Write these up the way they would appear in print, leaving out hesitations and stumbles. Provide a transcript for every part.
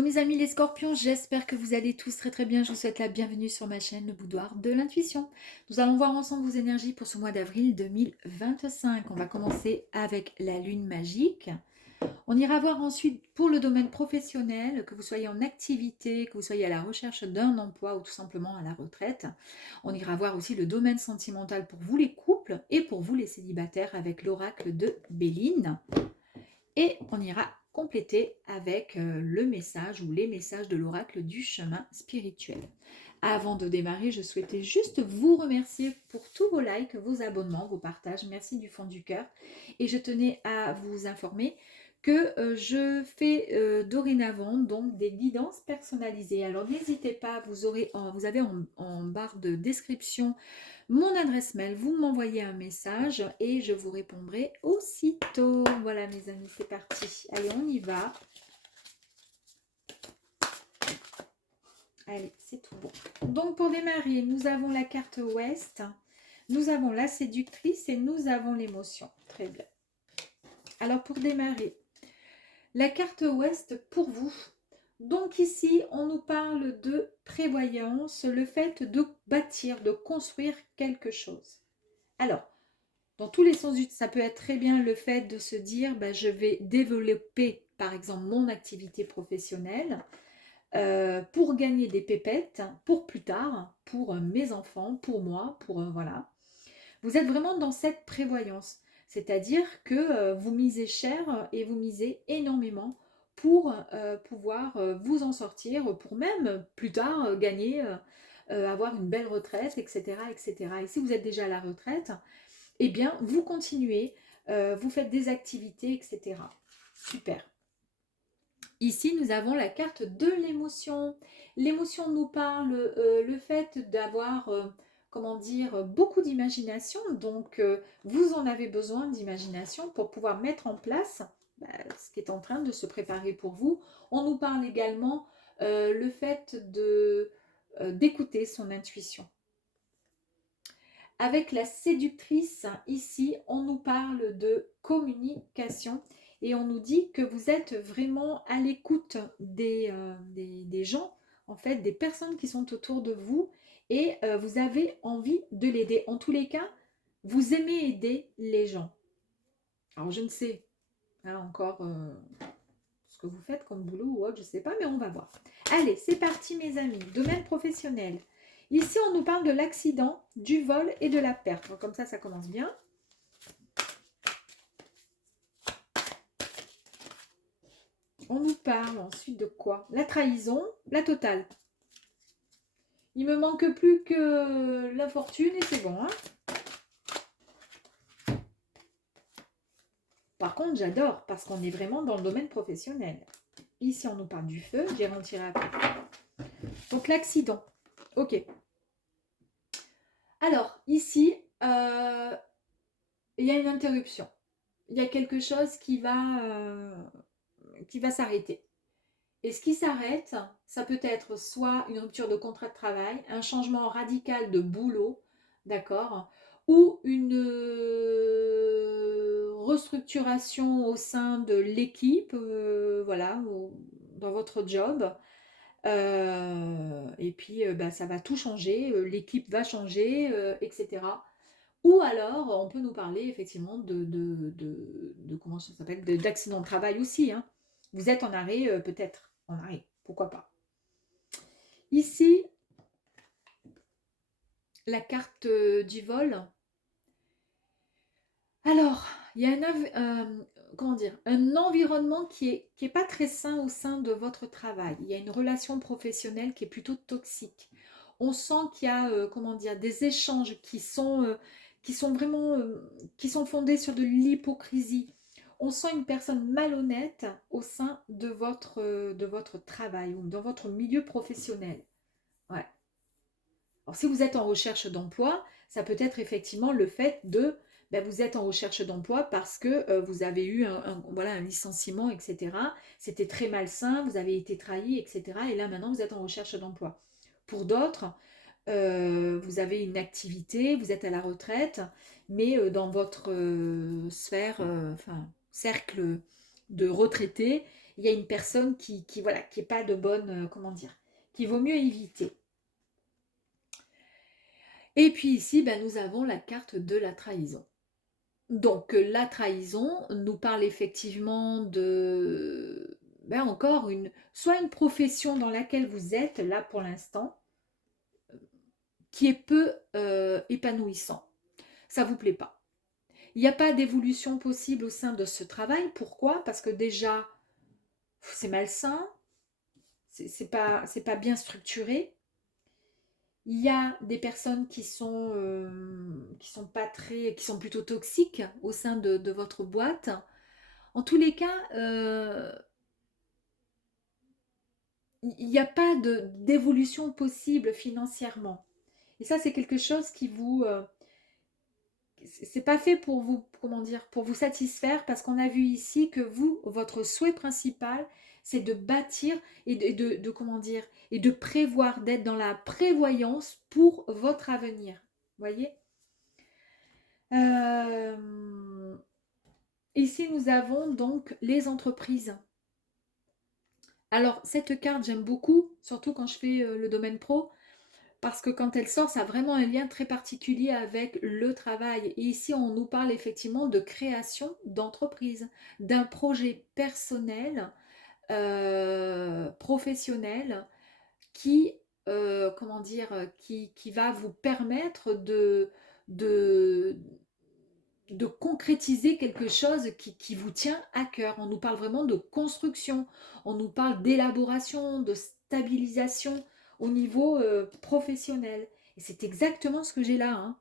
Hello mes amis les scorpions, j'espère que vous allez tous très très bien. Je vous souhaite la bienvenue sur ma chaîne Le Boudoir de l'Intuition. Nous allons voir ensemble vos énergies pour ce mois d'avril 2025. On va commencer avec la lune magique. On ira voir ensuite pour le domaine professionnel, que vous soyez en activité, que vous soyez à la recherche d'un emploi ou tout simplement à la retraite. On ira voir aussi le domaine sentimental pour vous les couples et pour vous les célibataires avec l'oracle de Béline. Et on ira compléter avec le message ou les messages de l'oracle du chemin spirituel. Avant de démarrer, je souhaitais juste vous remercier pour tous vos likes, vos abonnements, vos partages. Merci du fond du cœur. Et je tenais à vous informer que je fais dorénavant donc des guidances personnalisées. Alors n'hésitez pas, vous avez en barre de description mon adresse mail, vous m'envoyez un message et je vous répondrai aussitôt. Voilà mes amis, c'est parti. Allez, on y va. Allez, c'est tout bon. Donc pour démarrer, nous avons la carte Ouest, nous avons la séductrice et nous avons l'émotion. Très bien. Alors pour démarrer, la carte Ouest pour vous. Donc ici, on nous parle de prévoyance, le fait de bâtir, de construire quelque chose. Alors, dans tous les sens, ça peut être très bien le fait de se dire je vais développer par exemple mon activité professionnelle pour gagner des pépettes pour plus tard, pour mes enfants, pour moi, pour voilà. Vous êtes vraiment dans cette prévoyance, c'est-à-dire que vous misez cher et vous misez énormément pour pouvoir vous en sortir, pour même plus tard gagner, avoir une belle retraite, etc., etc. Et si vous êtes déjà à la retraite, eh bien, vous continuez, vous faites des activités, etc. Super. Ici, nous avons la carte de l'émotion. L'émotion nous parle le fait d'avoir, comment dire, beaucoup d'imagination. Donc, vous en avez besoin d'imagination pour pouvoir mettre en place ce qui est en train de se préparer pour vous. On nous parle également le fait d'écouter son intuition. Avec la séductrice, ici, on nous parle de communication et on nous dit que vous êtes vraiment à l'écoute des gens, en fait, des personnes qui sont autour de vous et vous avez envie de l'aider. En tous les cas, vous aimez aider les gens. Alors, je ne sais hein, encore ce que vous faites comme boulot ou autre, je ne sais pas, mais on va voir. Allez, c'est parti mes amis, domaine professionnel. Ici, on nous parle de l'accident, du vol et de la perte. Comme ça commence bien. On nous parle ensuite de quoi? La trahison, la totale. Il me manque plus que l'infortune et c'est bon. Hein, par contre, j'adore parce qu'on est vraiment dans le domaine professionnel. Ici, on nous parle du feu. J'ai retiré après. Donc, l'accident. Ok. Alors, ici, il y a une interruption. Il y a quelque chose qui va s'arrêter. Et ce qui s'arrête, ça peut être soit une rupture de contrat de travail, un changement radical de boulot, d'accord, ou une restructuration au sein de l'équipe, voilà, dans votre job. Et puis, ça va tout changer, l'équipe va changer, etc. Ou alors, on peut nous parler effectivement de comment ça s'appelle, d'accident de travail aussi. Hein. Vous êtes en arrêt, peut-être. En arrêt, pourquoi pas. Ici, la carte du vol. Alors, il y a comment dire, un environnement qui est pas très sain au sein de votre travail. Il y a une relation professionnelle qui est plutôt toxique. On sent qu'il y a comment dire, des échanges qui sont vraiment qui sont fondés sur de l'hypocrisie. On sent une personne malhonnête au sein de votre travail ou dans votre milieu professionnel. Ouais. Alors, si vous êtes en recherche d'emploi, ça peut être effectivement le fait de, vous êtes en recherche d'emploi parce que vous avez eu voilà, un licenciement, etc. C'était très malsain, vous avez été trahi, etc. Et là, maintenant, vous êtes en recherche d'emploi. Pour d'autres, vous avez une activité, vous êtes à la retraite, mais dans votre sphère, enfin, cercle de retraités, il y a une personne voilà, qui n'est pas de bonne, comment dire, qu'il vaut mieux éviter. Et puis ici, ben, nous avons la carte de la trahison. Donc la trahison nous parle effectivement de, ben, encore soit une profession dans laquelle vous êtes là pour l'instant, qui est peu épanouissant. Ça ne vous plaît pas. Il n'y a pas d'évolution possible au sein de ce travail. Pourquoi? Parce que déjà, c'est malsain, c'est pas bien structuré. Il y a des personnes qui sont pas très, qui sont plutôt toxiques au sein de votre boîte. En tous les cas, il n'y a pas d'évolution possible financièrement. Et ça, c'est quelque chose qui vous, c'est pas fait pour vous, comment dire, pour vous satisfaire, parce qu'on a vu ici que vous, votre souhait principal, c'est de bâtir et comment dire, et de prévoir, d'être dans la prévoyance pour votre avenir. Voyez. Ici, nous avons donc les entreprises. Alors, cette carte, j'aime beaucoup, surtout quand je fais le domaine pro, parce que quand elle sort, ça a vraiment un lien très particulier avec le travail. Et ici, on nous parle effectivement de création d'entreprise, d'un projet personnel, professionnel, qui, comment dire, qui va vous permettre de, de concrétiser quelque chose qui vous tient à cœur. On nous parle vraiment de construction, on nous parle d'élaboration, de stabilisation au niveau professionnel. Et c'est exactement ce que j'ai là, hein.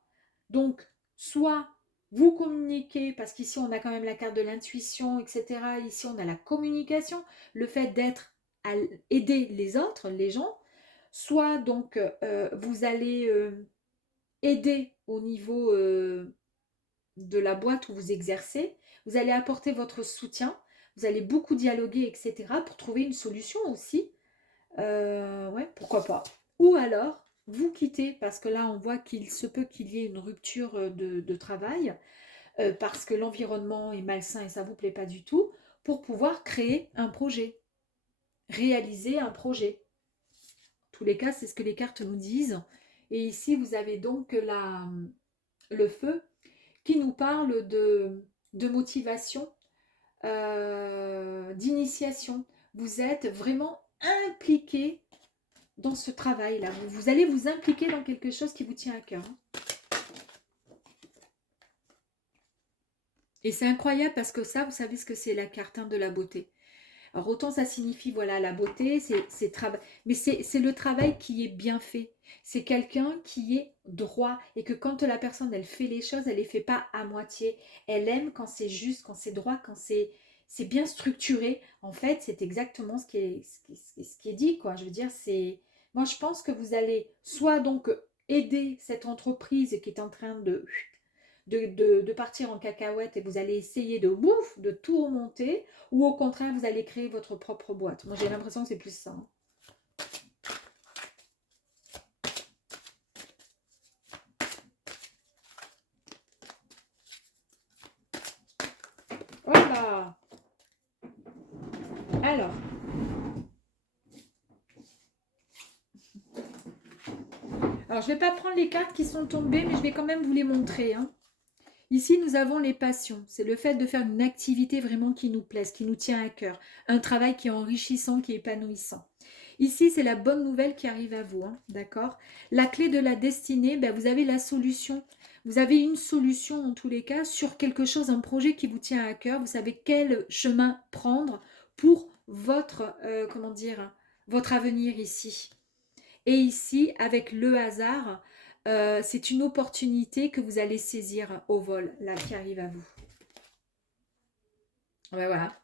Donc, soit vous communiquez, parce qu'ici on a quand même la carte de l'intuition, etc. Ici on a la communication, le fait d'être à aider les autres, les gens. Soit donc vous allez aider au niveau de la boîte où vous exercez, vous allez apporter votre soutien, vous allez beaucoup dialoguer, etc. pour trouver une solution aussi. Ouais, pourquoi pas. Ou alors, vous quittez, parce que là, on voit qu'il se peut qu'il y ait une rupture de travail, parce que l'environnement est malsain et ça ne vous plaît pas du tout, pour pouvoir créer un projet, réaliser un projet. En tous les cas, c'est ce que les cartes nous disent. Et ici, vous avez donc le feu qui nous parle de motivation, d'initiation. Vous êtes vraiment impliqué dans ce travail-là. Vous allez vous impliquer dans quelque chose qui vous tient à cœur. Et c'est incroyable parce que ça, vous savez ce que c'est la carte de la beauté. Alors autant ça signifie, voilà, la beauté, mais c'est le travail qui est bien fait. C'est quelqu'un qui est droit et que quand la personne, elle fait les choses, elle les fait pas à moitié. Elle aime quand c'est juste, quand c'est droit, quand c'est bien structuré. En fait, c'est exactement ce qui est dit, quoi. Je veux dire, moi, je pense que vous allez soit donc aider cette entreprise qui est en train de partir en cacahuète et vous allez essayer de tout remonter, ou au contraire, vous allez créer votre propre boîte. Moi, j'ai l'impression que c'est plus ça. Voilà. Alors, je ne vais pas prendre les cartes qui sont tombées, mais je vais quand même vous les montrer, hein. Ici, nous avons les passions. C'est le fait de faire une activité vraiment qui nous plaise, qui nous tient à cœur. Un travail qui est enrichissant, qui est épanouissant. Ici, c'est la bonne nouvelle qui arrive à vous, hein, d'accord? La clé de la destinée, ben, vous avez la solution. Vous avez une solution en tous les cas sur quelque chose, un projet qui vous tient à cœur. Vous savez quel chemin prendre pour votre, comment dire, votre avenir ici. Et ici, avec le hasard, c'est une opportunité que vous allez saisir au vol, là, qui arrive à vous. Ouais, voilà.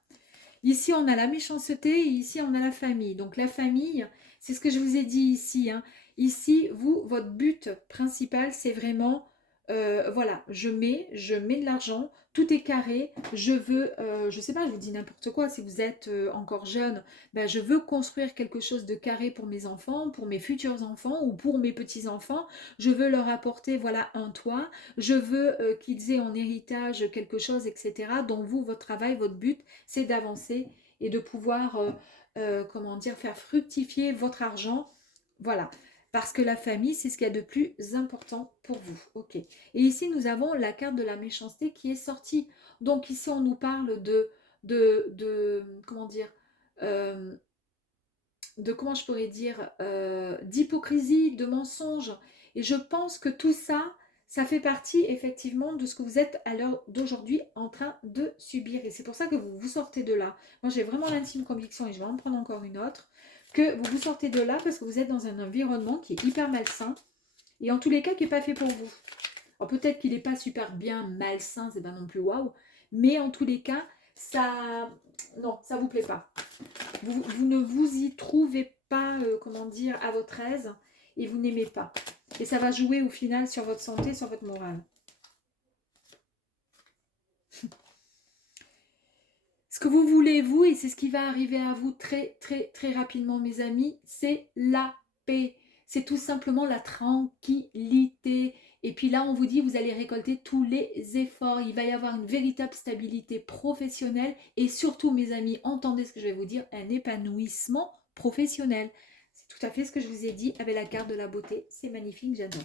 Ici, on a la méchanceté et ici, on a la famille. Donc, la famille, c'est ce que je vous ai dit ici, hein. Ici, vous, votre but principal, c'est vraiment, voilà, je mets de l'argent, tout est carré, je veux, je sais pas, je vous dis n'importe quoi, si vous êtes encore jeune, ben, je veux construire quelque chose de carré pour mes enfants, pour mes futurs enfants ou pour mes petits-enfants. Je veux leur apporter, voilà, un toit. Je veux qu'ils aient en héritage quelque chose, etc. Donc, vous, votre travail, votre but, c'est d'avancer et de pouvoir, comment dire, faire fructifier votre argent. Voilà, parce que la famille, c'est ce qu'il y a de plus important pour vous. Ok. Et ici, nous avons la carte de la méchanceté qui est sortie. Donc ici, on nous parle comment dire, euh, comment je pourrais dire, d'hypocrisie, de mensonge. Et je pense que tout ça, ça fait partie effectivement de ce que vous êtes à l'heure d'aujourd'hui en train de subir. Et c'est pour ça que vous vous sortez de là. Moi, j'ai vraiment l'intime conviction, et je vais en prendre encore une autre, que vous vous sortez de là parce que vous êtes dans un environnement qui est hyper malsain et en tous les cas qui n'est pas fait pour vous. Alors peut-être qu'il n'est pas super bien malsain, c'est pas non plus waouh, mais en tous les cas, ça, non, ça vous plaît pas. Vous ne vous y trouvez pas, comment dire, à votre aise et vous n'aimez pas. Et ça va jouer au final sur votre santé, sur votre morale. Ce que vous voulez, vous, et c'est ce qui va arriver à vous très, très, très rapidement, mes amis, c'est la paix. C'est tout simplement la tranquillité. Et puis là, on vous dit, vous allez récolter tous les efforts. Il va y avoir une véritable stabilité professionnelle. Et surtout, mes amis, entendez ce que je vais vous dire, un épanouissement professionnel. C'est tout à fait ce que je vous ai dit avec la carte de la beauté. C'est magnifique, j'adore.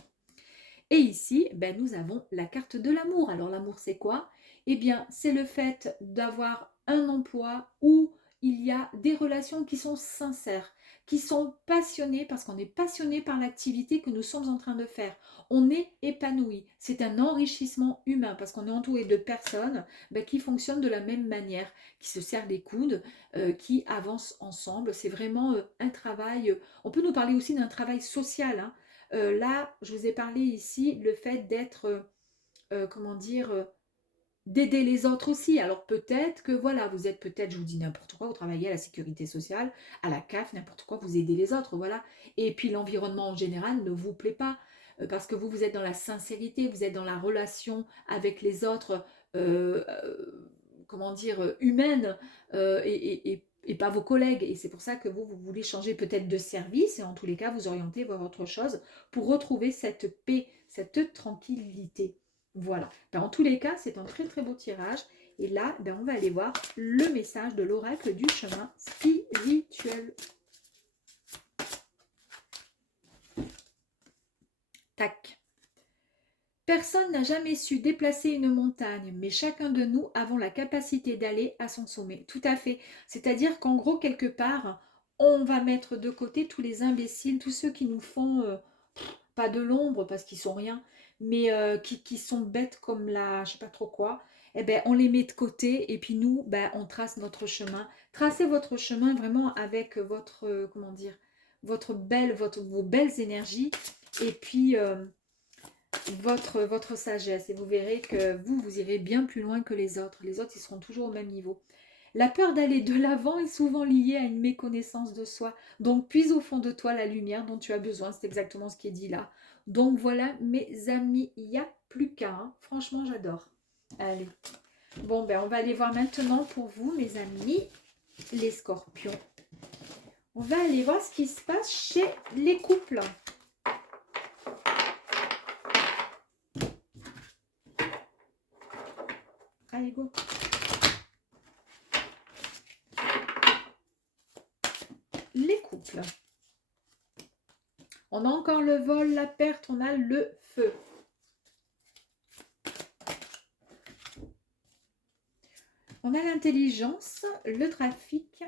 Et ici, ben, nous avons la carte de l'amour. Alors l'amour, c'est quoi? Eh bien, c'est le fait d'avoir un emploi où il y a des relations qui sont sincères, qui sont passionnées, parce qu'on est passionné par l'activité que nous sommes en train de faire. On est épanoui. C'est un enrichissement humain, parce qu'on est entouré de personnes ben, qui fonctionnent de la même manière, qui se serrent les coudes, qui avancent ensemble. C'est vraiment un travail. On peut nous parler aussi d'un travail social, hein. Là, je vous ai parlé ici, le fait d'être, comment dire, d'aider les autres aussi. Alors peut-être que voilà, vous êtes peut-être, je vous dis n'importe quoi, vous travaillez à la sécurité sociale, à la CAF, n'importe quoi, vous aidez les autres, voilà. Et puis l'environnement en général ne vous plaît pas, parce que vous êtes dans la sincérité, vous êtes dans la relation avec les autres, comment dire, humaine, et pas vos collègues. Et c'est pour ça que vous voulez changer peut-être de service et en tous les cas, vous orienter vers autre chose pour retrouver cette paix, cette tranquillité. Voilà. Ben, en tous les cas, c'est un très très beau tirage. Et là, ben, on va aller voir le message de l'oracle du chemin spirituel. Tac. Personne n'a jamais su déplacer une montagne, mais chacun de nous avons la capacité d'aller à son sommet. Tout à fait. C'est-à-dire qu'en gros, quelque part, on va mettre de côté tous les imbéciles, tous ceux qui nous font pas de l'ombre parce qu'ils sont rien, mais qui sont bêtes comme la, je sais pas trop quoi. Eh ben, on les met de côté et puis nous, ben, on trace notre chemin. Tracez votre chemin vraiment avec votre, comment dire, vos belles énergies et puis votre sagesse. Et vous verrez que vous irez bien plus loin que les autres. Les autres, ils seront toujours au même niveau. La peur d'aller de l'avant est souvent liée à une méconnaissance de soi. Donc, puise au fond de toi la lumière dont tu as besoin. C'est exactement ce qui est dit là. Donc, voilà, mes amis, il n'y a plus qu'à. Hein. Franchement, j'adore. Allez. Bon, ben, on va aller voir maintenant pour vous, mes amis, les scorpions. On va aller voir ce qui se passe chez les couples. Allez, go. Les couples. On a encore le vol, la perte, on a le feu. On a l'intelligence, le trafic,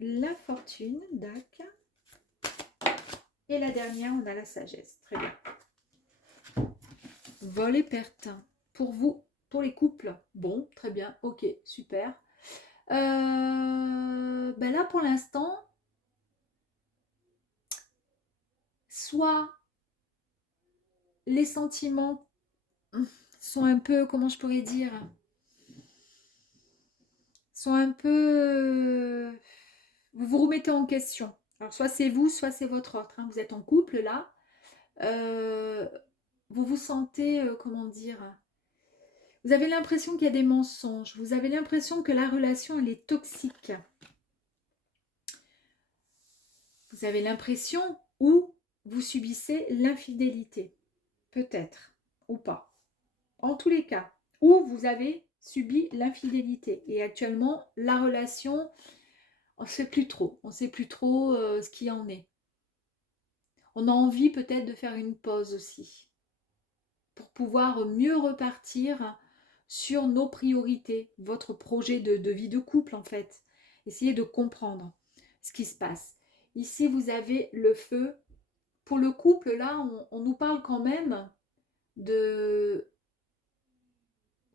la fortune, dac. Et la dernière, on a la sagesse. Très bien. Vol et perte. Pour vous, pour les couples. Bon, très bien. Ok, super. Ben là, pour l'instant, soit les sentiments sont un peu, comment je pourrais dire, sont un peu... vous vous remettez en question. Alors, soit c'est vous, soit c'est votre autre. Hein. Vous êtes en couple, là. Vous vous sentez, comment dire... Vous avez l'impression qu'il y a des mensonges. Vous avez l'impression que la relation, elle est toxique. Vous avez l'impression où vous subissez l'infidélité. Peut-être. Ou pas. En tous les cas, où vous avez subi l'infidélité. Et actuellement, la relation, On ne sait plus trop. On ne sait plus trop ce qui en est. On a envie peut-être de faire une pause aussi pour pouvoir mieux repartir sur nos priorités, votre projet de vie de couple en fait. Essayez de comprendre ce qui se passe. Ici, vous avez le feu. Pour le couple, là, on nous parle quand même de,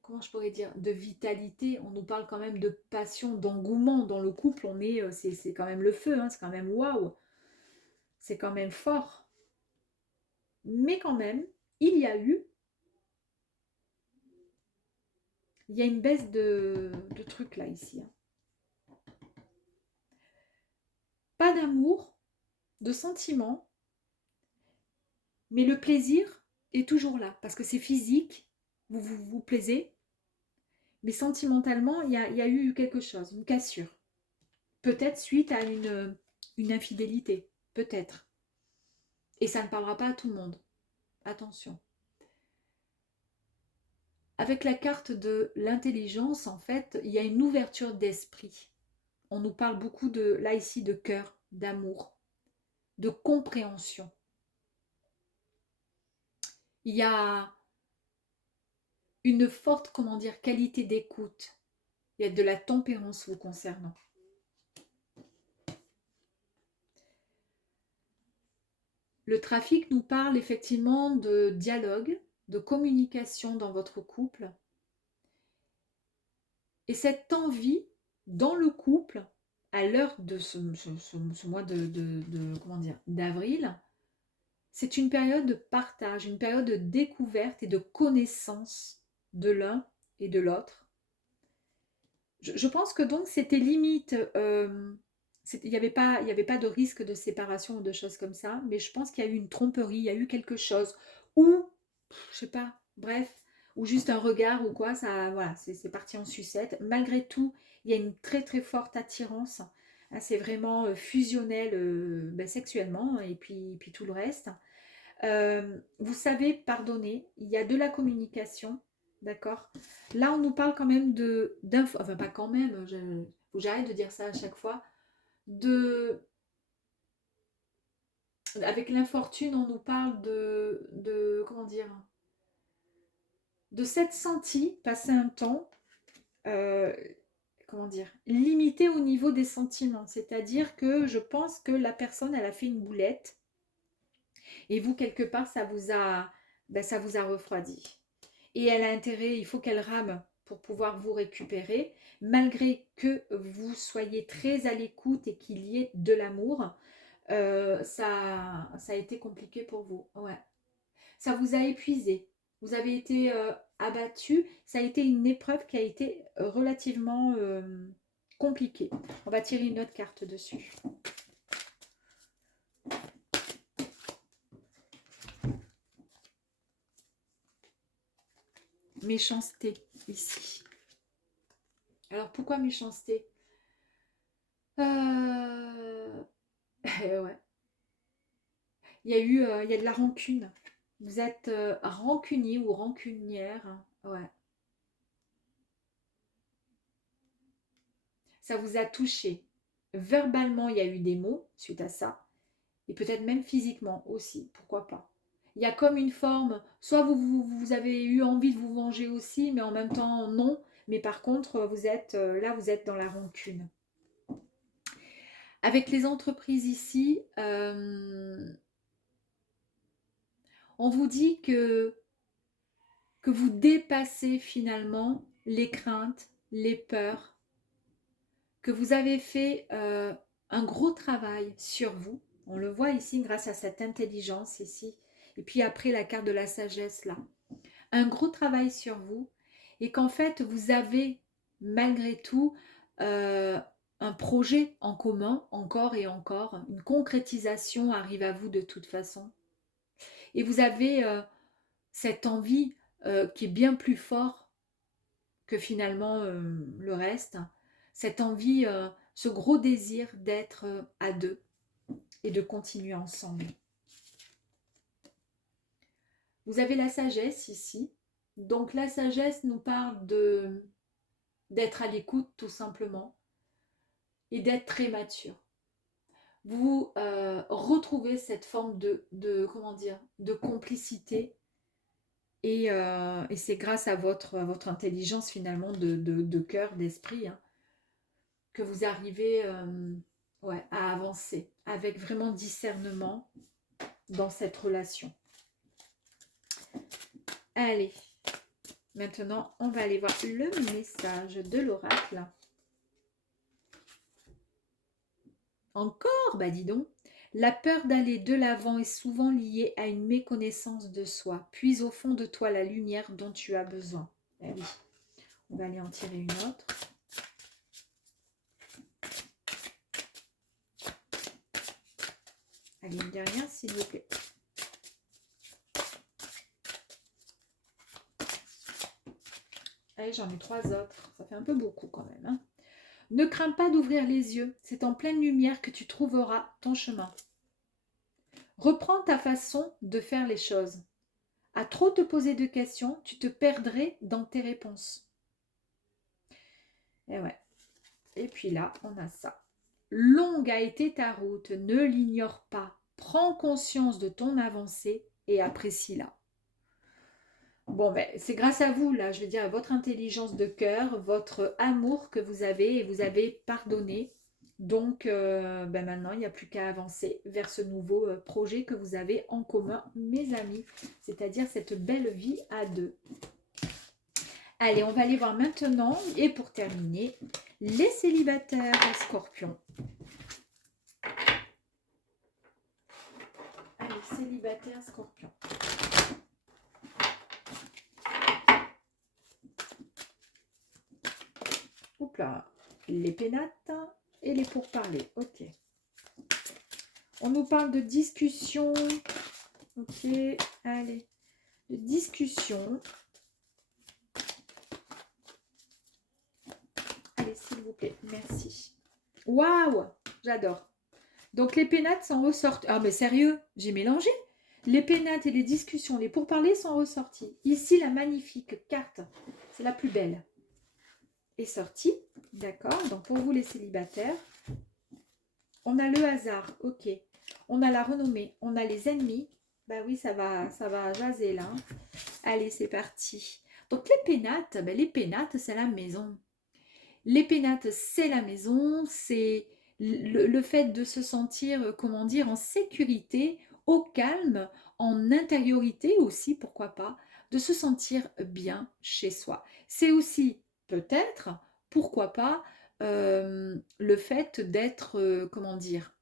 comment je pourrais dire, de vitalité. On nous parle quand même de passion, d'engouement dans le couple. C'est quand même le feu, hein, c'est quand même waouh, c'est quand même fort. Mais quand même, il y a eu il y a une baisse de trucs là, ici, hein. Pas d'amour, de sentiments, mais le plaisir est toujours là, parce que c'est physique, vous plaisez, mais sentimentalement, il y a eu quelque chose, une cassure. Peut-être suite à une infidélité, peut-être. Et ça ne parlera pas à tout le monde. Attention. Avec la carte de l'intelligence, en fait, il y a une ouverture d'esprit. On nous parle beaucoup de, là ici, de cœur, d'amour, de compréhension. Il y a une forte, comment dire, qualité d'écoute. Il y a de la tempérance vous concernant. Le trafic nous parle effectivement de dialogue, de communication dans votre couple. Et cette envie dans le couple, à l'heure de ce mois comment dire, d'avril, c'est une période de partage, une période de découverte et de connaissance de l'un et de l'autre. Je pense que donc c'était limite, il n'y avait pas de risque de séparation ou de choses comme ça, mais je pense qu'il y a eu une tromperie, il y a eu quelque chose, ou, je sais pas, bref, ou juste un regard ou quoi, ça, voilà, c'est parti en sucette. Malgré tout, il y a une très très forte attirance, hein, c'est vraiment fusionnel sexuellement, et puis tout le reste. Vous savez pardonner, il y a de la communication, d'accord. Là, on nous parle quand même enfin pas quand même, faut que j'arrête de dire ça à chaque fois, de, avec l'infortune, on nous parle comment dire, de s'être senti passer un temps, euh, comment dire, limité au niveau des sentiments, c'est-à-dire que je pense que la personne, elle a fait une boulette, et vous, quelque part, ça vous a refroidi. Et elle a intérêt, il faut qu'elle rame pour pouvoir vous récupérer, malgré que vous soyez très à l'écoute et qu'il y ait de l'amour. Ça a été compliqué pour vous. Ouais. Ça vous a épuisé. Vous avez été abattu. Ça a été une épreuve qui a été relativement compliquée. On va tirer une autre carte dessus. Méchanceté, ici. Alors, pourquoi méchanceté? Ouais. Il y a de la rancune. Vous êtes rancunier ou rancunière. Ouais. Ça vous a touché. Verbalement, il y a eu des mots suite à ça. Et peut-être même physiquement aussi. Pourquoi pas. Il y a comme une forme, soit vous avez eu envie de vous venger aussi, mais en même temps non. Mais par contre, vous êtes vous êtes dans la rancune. Avec les entreprises ici, on vous dit que vous dépassez finalement les craintes, les peurs, que vous avez fait un gros travail sur vous. On le voit ici grâce à cette intelligence ici. Et puis après la carte de la sagesse là. Un gros travail sur vous et qu'en fait vous avez malgré tout euh, un projet en commun encore et encore. Une concrétisation arrive à vous de toute façon. Et vous avez cette envie qui est bien plus fort que finalement le reste, cette envie, ce gros désir d'être à deux et de continuer ensemble. Vous avez la sagesse ici. Donc la sagesse nous parle d'être à l'écoute tout simplement, et d'être très mature. Vous retrouvez cette forme comment dire, de complicité et c'est grâce à votre intelligence finalement de cœur, d'esprit, hein, que vous arrivez ouais, à avancer avec vraiment discernement dans cette relation. Allez, maintenant on va aller voir le message de l'oracle. Encore, bah dis donc. La peur d'aller de l'avant est souvent liée à une méconnaissance de soi. Puis au fond de toi la lumière dont tu as besoin. Eh oui, on va aller en tirer une autre. Allez, une dernière s'il vous plaît. Allez, j'en ai 3 autres. Ça fait un peu beaucoup quand même. Hein. Ne crains pas d'ouvrir les yeux. C'est en pleine lumière que tu trouveras ton chemin. Reprends ta façon de faire les choses. À trop te poser de questions, tu te perdrais dans tes réponses. Et ouais. Et puis là, on a ça. Longue a été ta route, ne l'ignore pas. Prends conscience de ton avancée et apprécie-la. Bon, ben, c'est grâce à vous, là, je veux dire, à votre intelligence de cœur, votre amour que vous avez et vous avez pardonné. Donc, ben maintenant, il n'y a plus qu'à avancer vers ce nouveau projet que vous avez en commun, mes amis. C'est-à-dire cette belle vie à deux. Allez, on va aller voir maintenant, et pour terminer, les célibataires Scorpions. Allez, célibataires Scorpions. Oups là, les pénates et les pourparlers. Ok. On nous parle de discussion. Ok, allez. De discussion. Allez, s'il vous plaît, merci. Waouh, j'adore. Donc les pénates sont ressortis. Ah mais sérieux, j'ai mélangé. Les pénates et les discussions, les pourparlers sont ressortis. Ici, la magnifique carte, c'est la plus belle, est sortie. D'accord, donc pour vous les célibataires, on a le hasard, ok. On a la renommée, on a les ennemis. Bah oui, ça va jaser là. Allez, c'est parti. Donc les pénates, c'est la maison. Les pénates, c'est la maison, c'est le fait de se sentir, comment dire, en sécurité, au calme, en intériorité aussi, pourquoi pas, de se sentir bien chez soi. C'est aussi peut-être, pourquoi pas, le fait d'être, comment dire,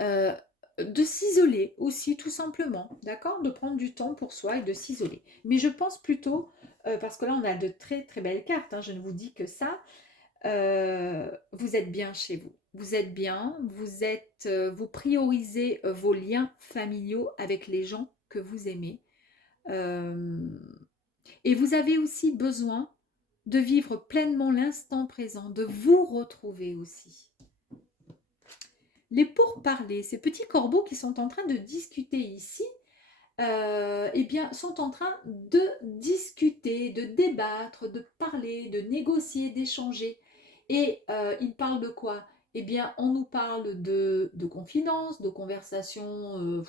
euh, de s'isoler aussi tout simplement, d'accord? De prendre du temps pour soi et de s'isoler. Mais je pense plutôt, parce que là on a de très très belles cartes, hein, je ne vous dis que ça, vous êtes bien chez vous. Vous êtes bien, vous priorisez vos liens familiaux avec les gens que vous aimez. Et vous avez aussi besoin de vivre pleinement l'instant présent, de vous retrouver aussi. Les pourparlers, ces petits corbeaux qui sont en train de discuter ici, eh bien, sont en train de discuter, de débattre, de parler, de négocier, d'échanger. Et ils parlent de quoi? Eh bien, on nous parle de confidences, de conversations,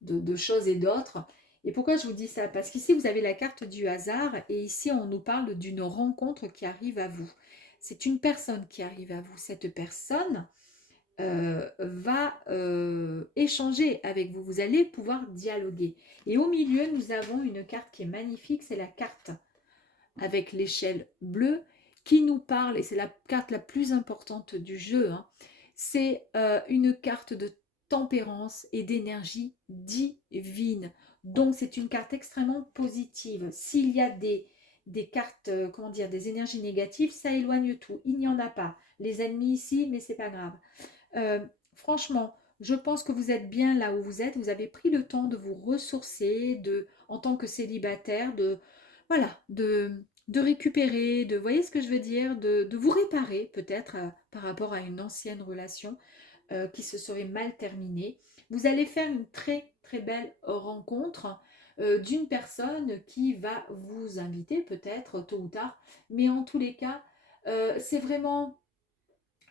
de choses et d'autres. Et pourquoi je vous dis ça? Parce qu'ici, vous avez la carte du hasard et ici, on nous parle d'une rencontre qui arrive à vous. C'est une personne qui arrive à vous. Cette personne va échanger avec vous. Vous allez pouvoir dialoguer. Et au milieu, nous avons une carte qui est magnifique. C'est la carte avec l'échelle bleue qui nous parle, et c'est la carte la plus importante du jeu. Hein. C'est une carte de tempérance et d'énergie divine. Donc, c'est une carte extrêmement positive. S'il y a des cartes, comment dire, des énergies négatives, ça éloigne tout. Il n'y en a pas. Les ennemis ici, mais c'est pas grave. Franchement, je pense que vous êtes bien là où vous êtes. Vous avez pris le temps de vous ressourcer, en tant que célibataire, voilà, de récupérer, vous voyez ce que je veux dire, de vous réparer peut-être par rapport à une ancienne relation qui se serait mal terminée. Vous allez faire une très très belle rencontre d'une personne qui va vous inviter peut-être tôt ou tard, mais en tous les cas, C'est vraiment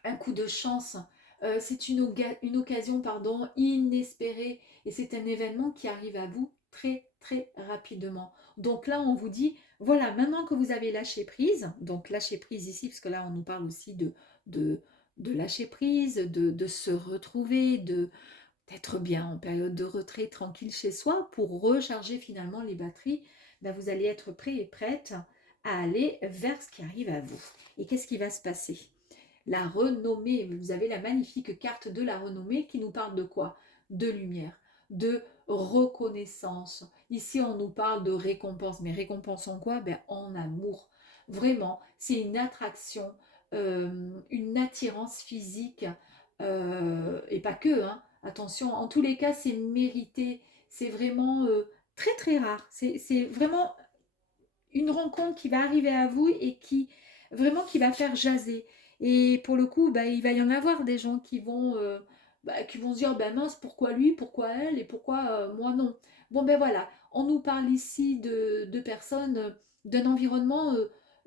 un coup de chance. C'est une occasion pardon, inespérée et c'est un événement qui arrive à vous très très rapidement. Donc là, on vous dit, voilà, maintenant que vous avez lâché prise, donc lâcher prise ici, parce que là, on nous parle aussi de, de lâcher prise, de se retrouver, d'être bien en période de retrait, tranquille chez soi, pour recharger finalement les batteries, ben vous allez être prêt et prête à aller vers ce qui arrive à vous. Et qu'est-ce qui va se passer? La renommée, vous avez la magnifique carte de la renommée qui nous parle de quoi? De lumière, de reconnaissance. Ici, on nous parle de récompense, mais récompense en quoi? Ben, en amour. Vraiment, c'est une attraction, une attirance physique, et pas que, hein. Attention, en tous les cas, c'est mérité, c'est vraiment très très rare. C'est vraiment une rencontre qui va arriver à vous et qui vraiment qui va faire jaser. Et pour le coup, bah, il va y en avoir des gens qui vont se dire, ben mince, pourquoi lui, pourquoi elle et pourquoi moi non. Bon ben voilà, on nous parle ici de personnes, d'un environnement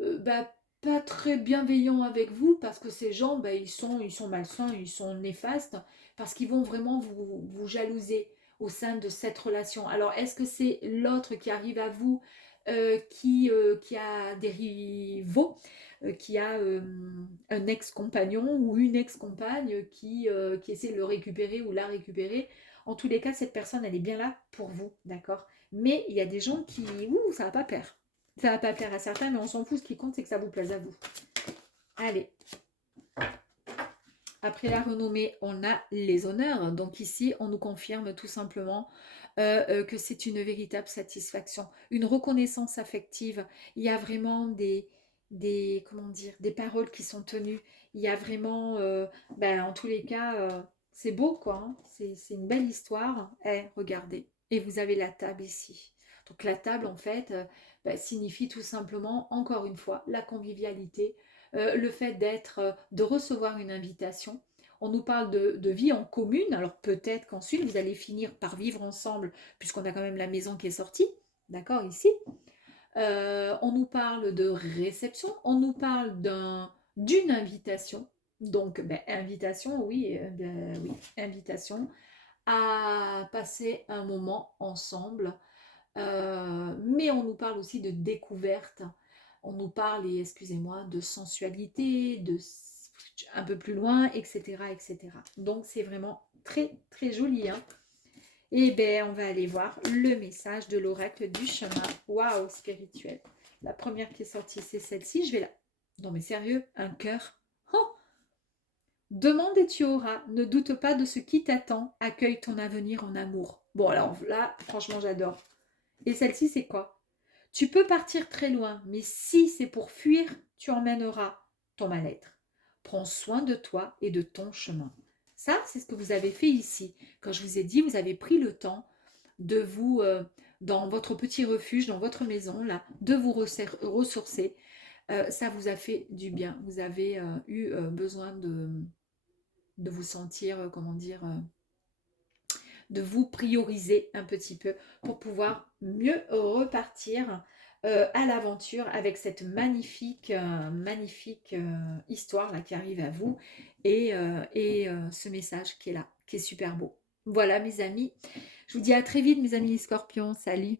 bah, pas très bienveillant avec vous parce que ces gens, bah, ils sont malsains, ils sont néfastes parce qu'ils vont vraiment vous jalouser au sein de cette relation. Alors, est-ce que c'est l'autre qui arrive à vous qui a des rivaux, qui a un ex-compagnon ou une ex-compagne qui essaie de le récupérer ou la récupérer? En tous les cas, cette personne, elle est bien là pour vous, d'accord? Mais il y a des gens qui, ouh, ça va pas plaire. Ça va pas plaire à certains, mais on s'en fout. Ce qui compte, c'est que ça vous plaise à vous. Allez. Après la renommée, on a les honneurs. Donc ici, on nous confirme tout simplement que c'est une véritable satisfaction, une reconnaissance affective. Il y a vraiment comment dire, des paroles qui sont tenues. Il y a vraiment, ben, en tous les cas, c'est beau quoi, hein. C'est une belle histoire. Eh, regardez. Et vous avez la table ici. Donc la table, en fait, ben, signifie tout simplement, encore une fois, la convivialité, le fait de recevoir une invitation. On nous parle de vie en commune, alors peut-être qu'ensuite vous allez finir par vivre ensemble, puisqu'on a quand même la maison qui est sortie, d'accord, ici. On nous parle de réception, on nous parle d'une invitation, donc ben, invitation, oui, ben, oui, invitation à passer un moment ensemble. Mais on nous parle aussi de découverte, on nous parle, et excusez-moi, de sensualité, un peu plus loin, etc. etc. Donc c'est vraiment très très joli. Hein. Et bien on va aller voir le message de l'oracle du chemin. Waouh, spirituel. La première qui est sortie, c'est celle-ci. Je vais là. Non mais sérieux, un cœur. Oh, demande et tu auras. Ne doute pas de ce qui t'attend. Accueille ton avenir en amour. Bon alors là, franchement, j'adore. Et celle-ci, c'est quoi? Tu peux partir très loin, mais si c'est pour fuir, tu emmèneras ton mal-être. Prends soin de toi et de ton chemin. Ça, c'est ce que vous avez fait ici. Quand je vous ai dit, vous avez pris le temps de vous, dans votre petit refuge, dans votre maison, là, de vous ressourcer. Ça vous a fait du bien. Vous avez eu besoin de vous sentir, comment dire, de vous prioriser un petit peu pour pouvoir mieux repartir à l'aventure avec cette magnifique, magnifique histoire là qui arrive à vous et ce message qui est là, qui est super beau. Voilà mes amis, je vous dis à très vite mes amis les scorpions, salut!